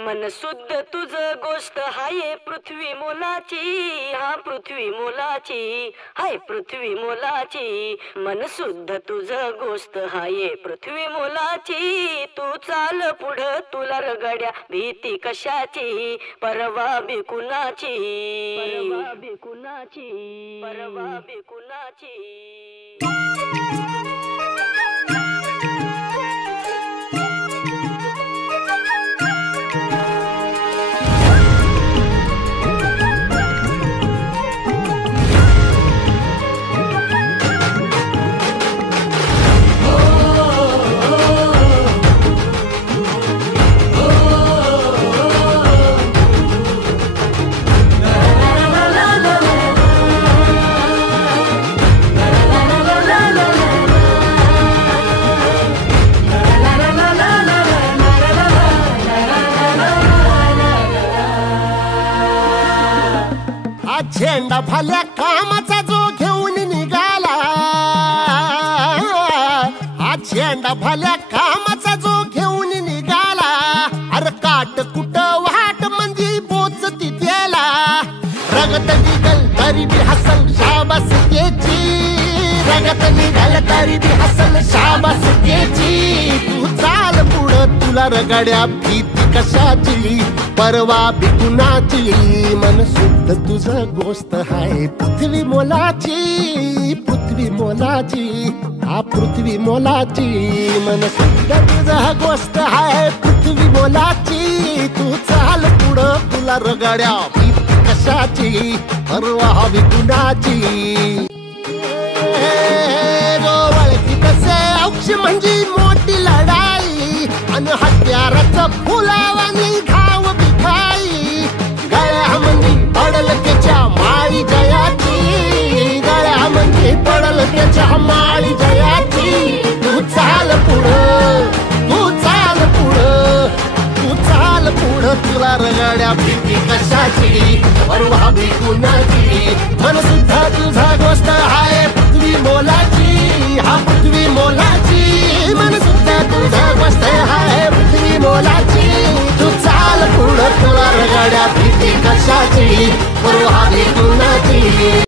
मन शुद्ध तुझ गोष्ट हाय पृथ्वी मोलाची, हा पृथ्वी मोलाची, हाय पृथ्वी मोलाची। मन शुद्ध तुझ गोष्ट हाय पृथ्वी मोलाची। तू चाल पुढं तुला रगड्या भीती कशाची, परवा बिकुनाची, परवा बिकुनाची, परवा बिकुनाची। झेंडा भल्या कामाचा जो घेऊन निघाला, हा झेंडा भल्या कामाचा जो घेऊन निघाला। अरे काट कुट वाट म्हणजे पोचती त्याला, रगत निघल तरी बी हसल शाबास केची, रगत निघल तरी बी हसल शाबास केची। तू चाल पुढं तुला रगड्या भीती कशाची, परवा बिकुनाची। मन शुद्ध तुझं गोष्ट हाय पृथ्वी मोलाची, पृथ्वी मोलाची, हा पृथ्वी मोलाची। मन शुद्ध तुझं गोष्ट हाय पृथ्वी मोलाची। तू चाल पुढं तुला रगड्या भीती कशाची, परवा बिकुनाची। औक्ष म्हणजे मोठी लढाई, आणि हत्याराचं फुलावानी घाव बिखाई। गळ्यामध्ये पडल त्याच्या माळी जयाची, गळ्यामध्ये पडल त्याच्या माळी जयाची। तू चाल पुढं, तू चाल पुढं, तू चाल पुढं तुला रगड्या भीती कशाची, परवा बिकुनाची। मन सुद्धा तुझा गोष्ट हाय पृथ्वी मोलाची, हा पृथ्वी मोलाची। मन सुद्धा तुझा गोष्ट हाय पृथ्वी मोलाची। तू चाल पुढं तुला रगड्या भीती कशाची, परवा बिकुनाची।